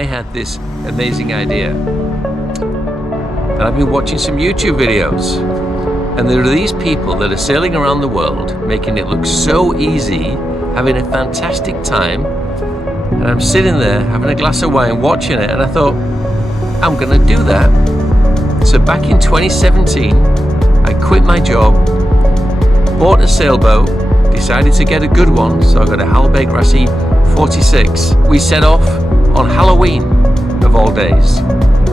I had this amazing idea. And I've been watching some YouTube videos, and there are these people that are sailing around the world, making it look so easy, having a fantastic time, and I'm sitting there having a glass of wine watching it, and I thought, I'm gonna do that. So back in 2017, I quit my job, bought a sailboat, decided to get a good one, so I got a Halberg Rassi 46. We set off on Halloween, of all days,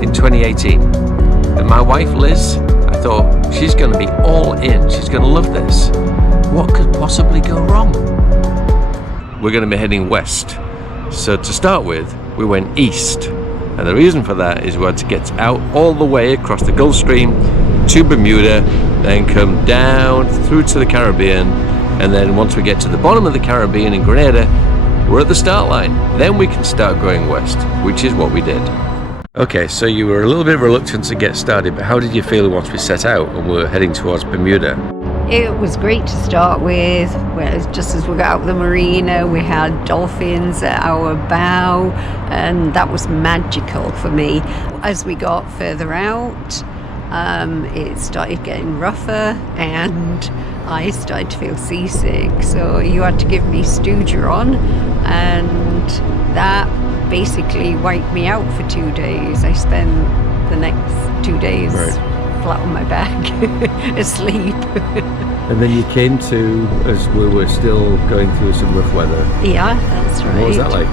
in 2018. And my wife Liz, I thought, she's going to be all in, she's going to love this. What could possibly go wrong? We're going to be heading west. So to start with, we went east. And the reason for that is we had to get out all the way across the Gulf Stream to Bermuda, then come down through to the Caribbean, and then once we get to the bottom of the Caribbean in Grenada, we're at the start line. Then we can start going west, which is what we did. Okay, so you were a little bit reluctant to get started, but how did you feel once we set out and we were heading towards Bermuda? It was great to start with. Just as we got out of the marina, we had dolphins at our bow, and that was magical for me. As we got further out, it started getting rougher, and I started to feel seasick, so you had to give me Stewgeron, and that basically wiped me out for 2 days. I spent the next 2 days flat on my back, asleep. And then you came to, as we were still going through some rough weather. Yeah, that's right. What was that like?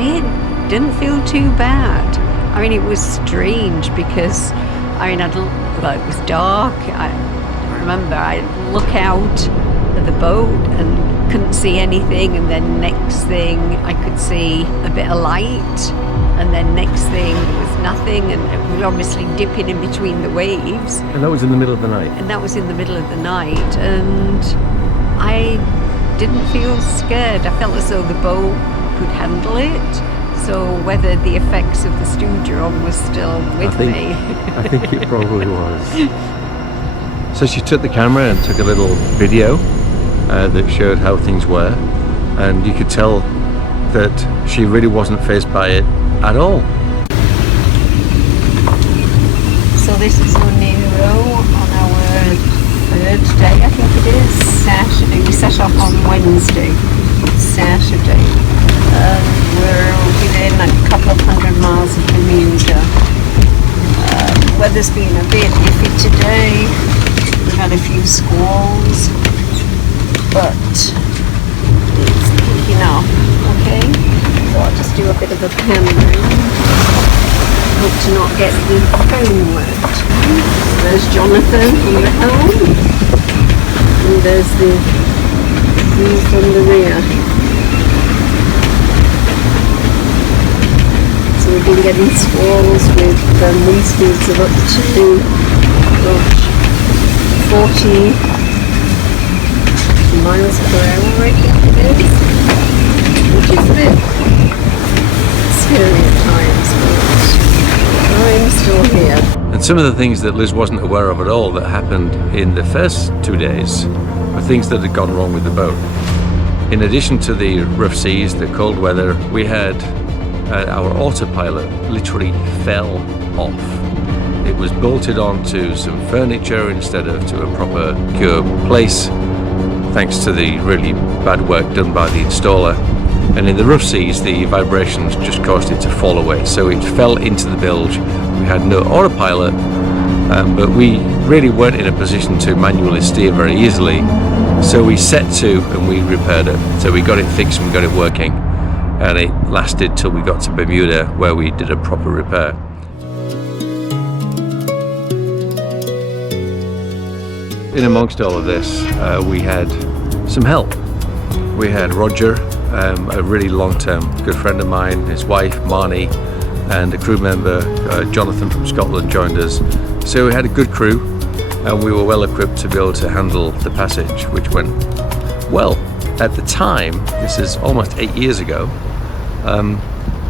It didn't feel too bad. I mean, it was strange because, it was dark. I remember I'd look out at the boat and couldn't see anything, and then next thing I could see a bit of light, and then next thing there was nothing, and it was obviously dipping in between the waves. And that was in the middle of the night? And that was in the middle of the night, and I didn't feel scared. I felt as though the boat could handle it. So whether the effects of the Stewgeron was still with me. I think it probably was. So she took the camera and took a little video that showed how things were, and you could tell that she really wasn't fazed by it at all. So this is Oneiro on our third day, I think it is, Saturday. We set off on Wednesday, Saturday. We're within a couple of 100 miles of Bermuda. Weather's been a bit iffy today. We've had a few squalls, but it's picking up, okay? So I'll just do a bit of a panorama. Hope to not get the phone wet. There's Jonathan on the helm, and there's the breeze on the rear. So we've been getting squalls with wind speeds of up to 40 miles per hour, I think it is, which is a bit scary at times, but I'm still here. And some of the things that Liz wasn't aware of at all that happened in the first 2 days were things that had gone wrong with the boat. In addition to the rough seas, the cold weather, we had our autopilot literally fell off. It was bolted onto some furniture instead of to a proper secure place, thanks to the really bad work done by the installer. And in the rough seas, the vibrations just caused it to fall away, so it fell into the bilge. We had no autopilot, but we really weren't in a position to manually steer very easily, so we set to and we repaired it. So we got it fixed and we got it working, and it lasted till we got to Bermuda, where we did a proper repair. In amongst all of this, we had some help. We had Roger, a really long-term good friend of mine, his wife Marnie, and a crew member, Jonathan from Scotland, joined us. So we had a good crew, and we were well equipped to be able to handle the passage, which went well. At the time, this is almost 8 years ago,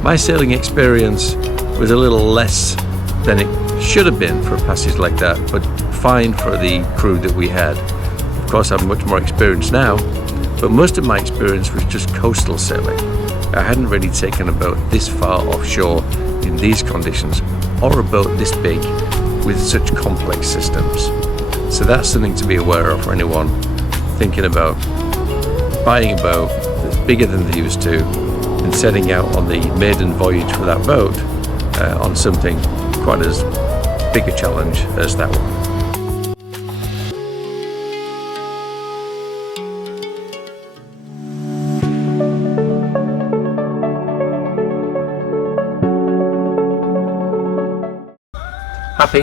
my sailing experience was a little less than it should have been for a passage like that, but fine for the crew that we had. Of course, I'm much more experienced now, but most of my experience was just coastal sailing. I hadn't really taken a boat this far offshore in these conditions, or a boat this big with such complex systems. So that's something to be aware of for anyone thinking about buying a boat that's bigger than they used to and setting out on the maiden voyage for that boat on something quite as big a challenge as that one. Happy?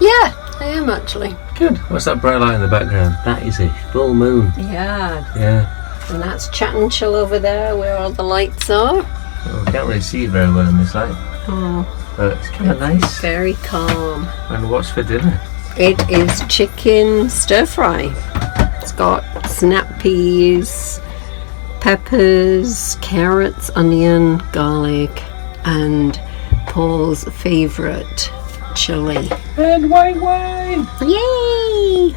Yeah, I am actually. Good. What's that bright light in the background? That is a full moon. Yeah. Yeah. And that's Chatton Chill over there where all the lights are. Well, we can't really see it very well in this light. Oh. But it's kind of nice. Very calm. And what's for dinner? It is chicken stir fry. It's got snap peas, peppers, carrots, onion, garlic, and Paul's favourite chili. And white wine! Yay!